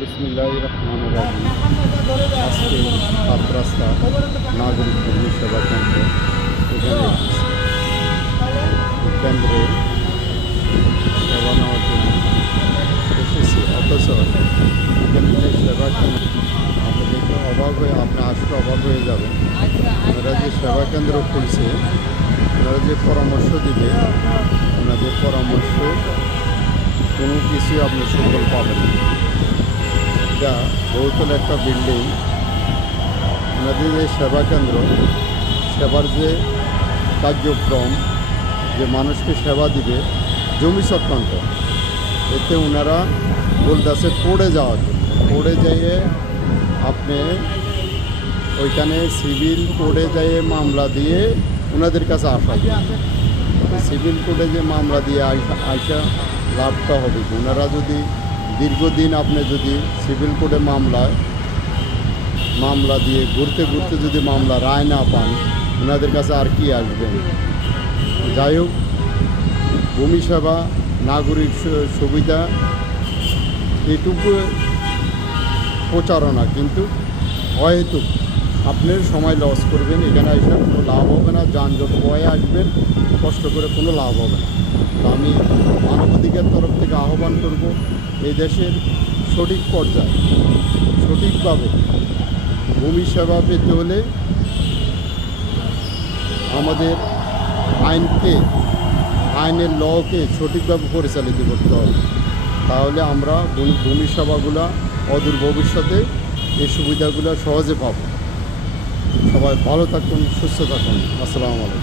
বিসমিল্লাহির রহমানির রহিম। আজকে সাত রাস্তা নাগরিক কর্মী সেবা কেন্দ্র, এখানে কেন্দ্রে সেবা নেওয়ার জন্য এসেছি। অথচ এখানে যে সেবা কেন্দ্র আপনি দেখে অবাক হয়ে আপনি আসলে অবাক হয়ে যাবেন। ওনারা যে সেবা কেন্দ্র খুলছে, ওনারা যে পরামর্শ দিবে, ওনাদের পরামর্শ কোনো কিছুই আপনি সুফল পাবেন না। এটা বহুতল একটা বিল্ডিং। ওনাদের যে সেবা কেন্দ্র, সেবার যে কার্যক্রম, যে মানুষকে সেবা দিবে, জমি চক্রান্ত, এতে ওনারা বলতেছে পড়ে যাওয়ার জন্য। পড়ে যাইয়ে আপনি ওইখানে সিভিল কোর্টে যাইয়ে মামলা দিয়ে ওনাদের কাছে আসা যায়। সিভিল কোর্টে যে মামলা দিয়ে আইসা লাভটা হবে। ওনারা যদি দীর্ঘদিন আপনি যদি সিভিল কোর্টে মামলা দিয়ে ঘুরতে ঘুরতে যদি মামলা রায় না পান, ওনাদের কাছে আর কি আসবেন। যাই হোক, ভূমি সেবা, নাগরিক সুবিধা, এটুকু প্রচারণা, কিন্তু অহেতুক আপনার সময় লস করবেন। এখানে এসে কোনো লাভ হবে না। যানজট বয়ে আসবেন, কষ্ট করে কোনো লাভ হবে না। তো আমি মানবাধিকার তরফ থেকে আহ্বান করব, এই দেশের সঠিক পর্যায়ে সঠিকভাবে ভূমি সেবা পেতে হলে আমাদের আইনের লকে সঠিকভাবে পরিচালিত করতে হবে। তাহলে আমরা ভূমি সেবাগুলো অদূর ভবিষ্যতে এই সুবিধাগুলো সহজে পাব। সবাই ভালো থাকুন, সুস্থ থাকুন। আসসালামু আলাইকুম।